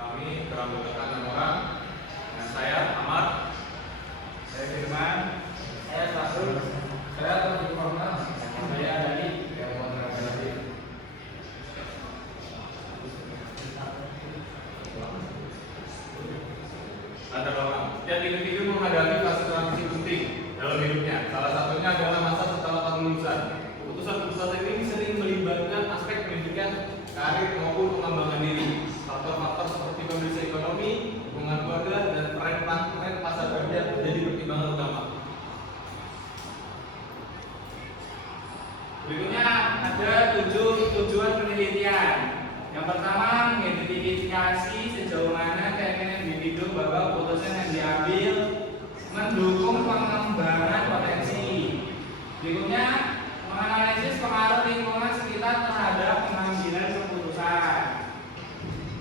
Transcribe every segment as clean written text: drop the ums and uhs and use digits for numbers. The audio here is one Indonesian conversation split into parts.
Kami beranggotakan 6 orang. Dengan saya Ahmad, saya Firman, Saya Sahrul, saya Taufik Korna, saya Dani. Latar belakang. Setiap individu menghadapi fase transisi penting dalam hidupnya. Salah satunya adalah masa setelah kelulusan. Keputusan-keputusan ini sering melibatkan aspek pendidikan, karir maupun pengembangan diri. Faktor-faktor seperti kondisi ekonomi, hubungan keluarga, dan tren pasar kerja menjadi pertimbangan utama. Berikutnya ada 7 tujuan penelitian. Yang pertama, mengidentifikasi sejauh mana keinginan individu bahwa keputusan yang diambil mendukung pengembangan potensi. Berikutnya, menganalisis pengaruh lingkungan sekitar terhadap pengambilan keputusan.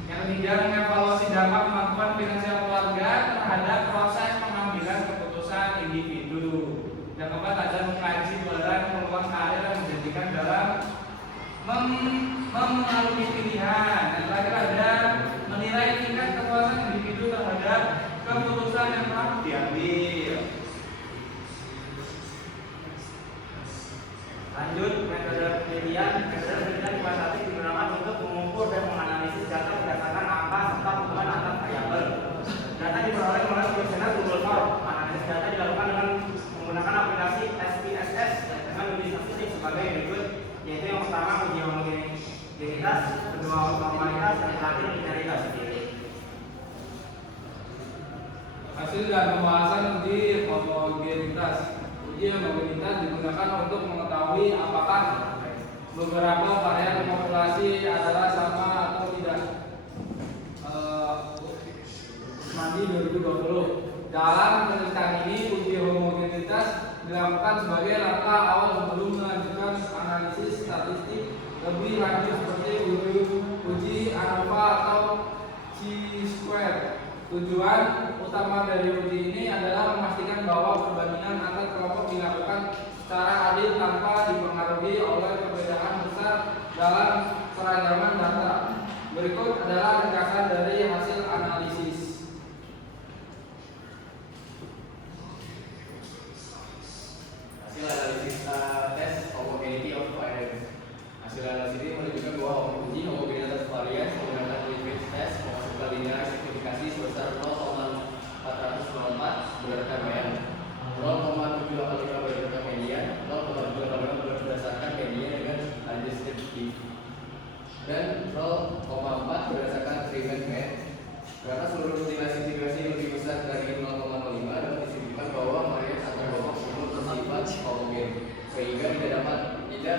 Yang ketiga, mengevaluasi dampak kemampuan finansial keluarga terhadap proses pengambilan keputusan individu. Yang keempat, ada mengkaji peran peluang karir yang menjadikan dalam memengaruhi pilihan. Dan terakhir ada menilai tingkat kepuasan individu terhadap keputusan yang telah diambil. Lanjut, metode penelitian. Metode penelitian dibahas digunakan untuk mengukur dan menganalisis data berdasarkan angka serta hubungan antar variabel. Data diperoleh melalui kuesioner Google Form. Analisis data dilakukan dengan menggunakan aplikasi SPSS dengan uji statistik sebagai berikut, yaitu yang pertama uji homogenitas, kedua normalitas, dan terakhir linearitas. Hasil dan pembahasan uji homogenitas. Uji homogenitas digunakan untuk mengetahui apakah beberapa varian populasi adalah sama atau tidak. Mandi 2020. Dalam penelitian ini, uji homogenitas dilakukan sebagai langkah awal sebelum melanjutkan analisis statistik lebih lanjut seperti uji ANOVA atau Chi-square. Tujuan utama dari uji ini adalah memastikan bahwa perbandingan antar kelompok dilakukan secara adil tanpa dipengaruhi oleh perbedaan besar dalam keragaman data. Berikut adalah ringkasan dari hasil analisis. Hasil analisis tes homogeneity of variance. Hasil analisis ini menunjukkan bahwa uji homogenitas varian menggunakan Lipitz test menghasilkan linear signifikasi sebesar 0,404 berdasarkan median, 0,785 berdasarkan median, 0,285 berdasarkan median dengan undistributive, dan 0,4 berdasarkan treatment mean. Karena seluruh nilai signifikasi lebih besar dari 0,05 dapat disebutkan bahwa varian antar kelompok umur bersifat homogen, sehingga tidak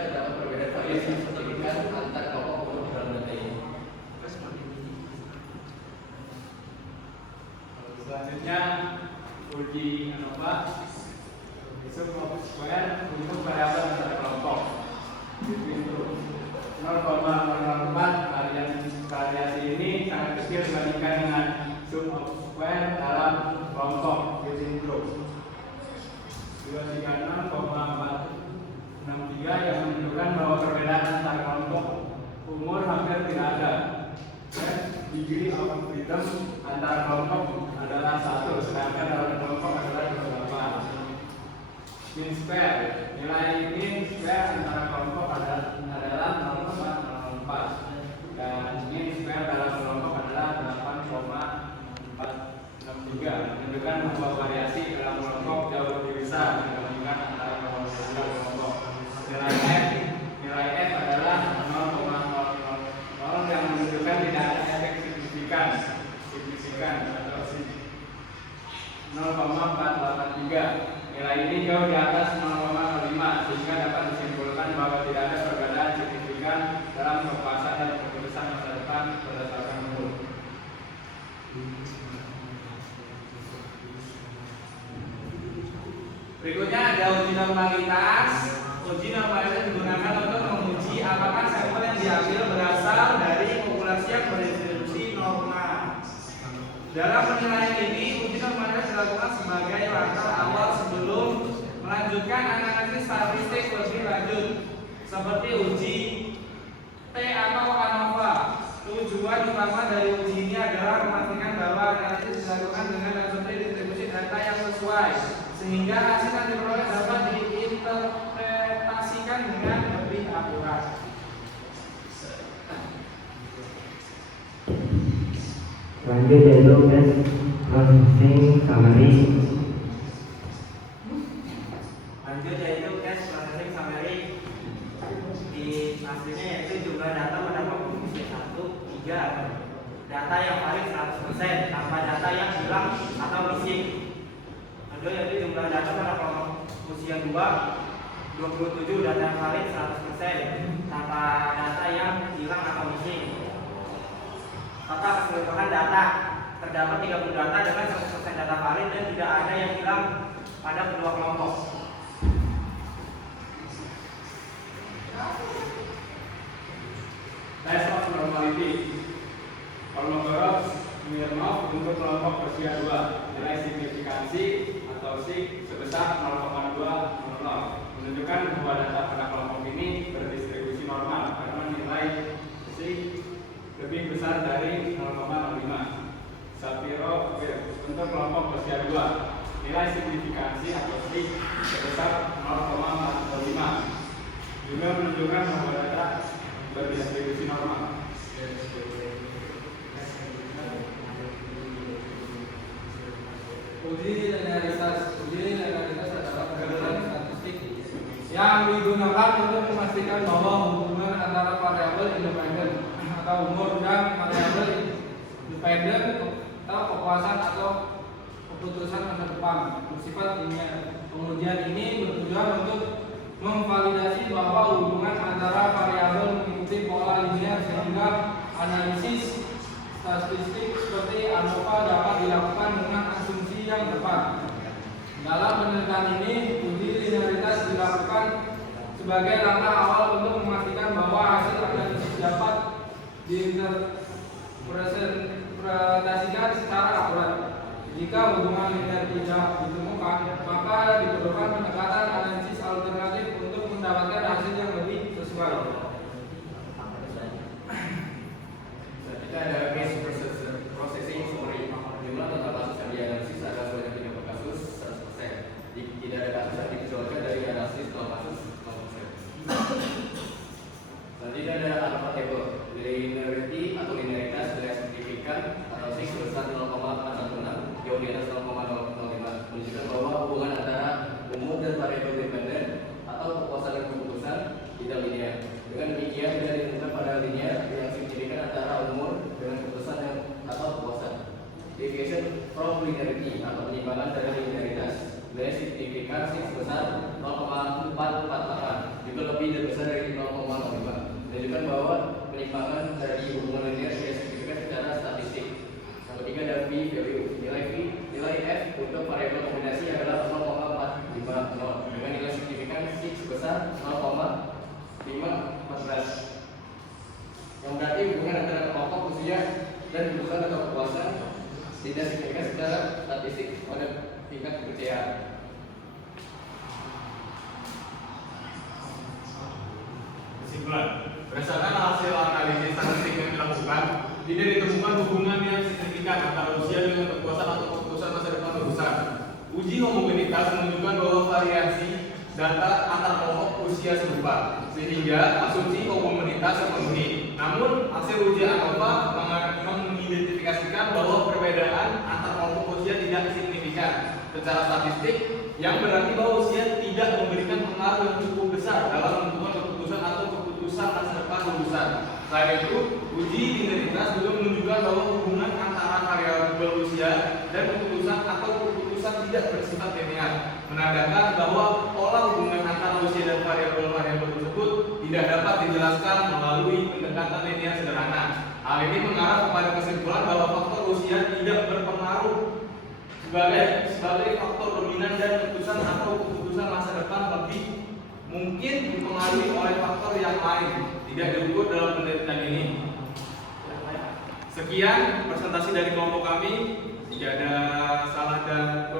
terdapat perbedaan variasi yang signifikan antar kelompok umur dalam data ini. Selanjutnya uji ANOVA, sum of square untuk variabel antar kelompok. Itu 0,04 variasi ini sangat kecil dibandingkan dengan sum of square dalam kelompok using group. 236,463 yang menunjukkan bahwa perbedaan antar kelompok umur hampir tidak ada. Dan degree of freedom antar kelompok adalah 1, sedangkan dalam kelompok adalah 28. Mean square, nilai mean square antara kelompok adalah 0,04 dan mean square dalam kelompok adalah 8,463, menunjukkan bahwa variasi dalam kelompok jauh lebih besar dibandingkan antara kelompok. Nilai F adalah 0,000 yang menunjukkan tidak ada efek signifikan atau 0,483. Nilai ini jauh di atas 0,05 sehingga dapat disimpulkan bahwa tidak ada perbedaan signifikan dalam kepuasan dan keputusan masa depan berdasarkan umur. Berikutnya ada uji normalitas. Uji normalitas digunakan untuk menguji apakah sampel yang diambil berasal dari populasi yang berdistribusi norma. Dalam penilaian ini, uji normalitas dilakukan sebagai langkah awal sebelum melanjutkan analisis statistik lebih lanjut, seperti uji T atau ANOVA. Tujuan utama dari uji ini adalah dilakukan dengan asumsi distribusi data yang sesuai, sehingga hasil yang diperoleh dapat diinterpretasikan dengan lebih akurat. Lanjut yaitu tes processing summary. Lanjut yaitu cash processing summary. Di hasilnya yaitu jumlah data pada kelompok usia 1, 3, data yang valid 100% tanpa data yang hilang atau missing. Kedua yaitu jumlah data pada kelompok usia 2, 27 data yang valid 100% tanpa data yang hilang atau missing. Total keseluruhan data terdapat 30 data dengan 100% data valid dan tidak ada yang hilang pada kedua kelompok. Test of normality. Kolmogorov Smirnov untuk kelompok usia 2, nilai signifikansi atau SIG sebesar 0,200, menunjukkan bahwa data pada kelompok ini berdistribusi normal karena nilai SIG lebih besar dari 0,05. Sapirov untuk kelompok usia 2, nilai signifikansi atau SIG sebesar 0,45, juga menunjukkan bahwa data berdistribusi normal. Uji linearitas adalah pengambilan statistik yang digunakan untuk memastikan bahwa hubungan antara variabel independen atau umur dan variabel independen atau kepuasan atau keputusan masa depan bersifat linear. Pengujian ini bertujuan untuk memvalidasi bahwa hubungan antara variabel mengikuti pola linear sehingga analisis statistik seperti ANOVA dapat dilakukan dengan asumsi yang tepat. Dalam penelitian ini, uji linearitas dilakukan sebagai langkah awal untuk memastikan bahwa hasil analisis dapat diinterpretasikan secara akurat. Jika hubungan linear tidak ditemukan, maka diperlukan pendekatan analisis alternatif untuk mendapatkan hasil yang lebih sesuai. Selanjutnya ada case processing summary. Jumlah total kasus yang dianalisis ada sebanyak 30 kasus 100%. Tidak ada kasus yang dikecualikan dari analisis 0 kasus 0%. Selanjutnya ada ANOVA table. Linearity atau linearitas nilai signifikan atau SIG sebesar 0,416 jauh di atas 0,005, menunjukkan bahwa hubungan antara umur dan variabel dependen atau kepuasan dan keputusan tidak linear. Dengan demikian tidak ditentukan pada linear yang signifikan antara umur dengan keputusan yang atau kepuasan. Deviation from linearity atau penyimpangan dari linearitas nilai signifikan SIG sebesar 0,448 juga lebih besar dari 0,05, menunjukkan bahwa penyimpangan dari hubungan linear tidak signifikan secara statistik. Yang ketiga ada p-value. Nilai F untuk variabel kombinasi adalah 0,450 dengan nilai signifikan SIG sebesar 0,514, yang berarti hubungan antara kelompok usia dan keputusan atau kepuasan tidak signifikan secara statistik pada tingkat kepercayaan. Kesimpulan, berdasarkan hasil analisis statistik yang dilakukan, tidak ditemukan hubungan yang signifikan antara usia dengan kepuasan atau keputusan masa depan lulusan. Uji homogenitas menunjukkan bahwa variasi data antar kelompok usia serupa, sehingga asumsi homogenitas terpenuhi. Namun, hasil uji ANOVA mengidentifikasikan bahwa perbedaan antar kelompok usia tidak signifikan secara statistik, yang berarti bahwa usia tidak memberikan pengaruh yang cukup besar dalam menentukan keputusan atau keputusan masa depan lulusan. Selain itu, uji linearitas juga menunjukkan bahwa hubungan antara variabel usia dan keputusan atau keputusan tidak bersifat linear, menandakan bahwa pola hubungan antara usia dan variabel-variabel tersebut tidak dapat dijelaskan melalui pendekatan linear sederhana. Hal ini mengarah kepada kesimpulan bahwa faktor usia tidak berpengaruh sebagai faktor dominan dan keputusan atau keputusan masa depan lebih mungkin dipengaruhi oleh faktor yang lain tidak diukur dalam penelitian ini. Sekian presentasi dari kelompok kami. Jika ada salah dan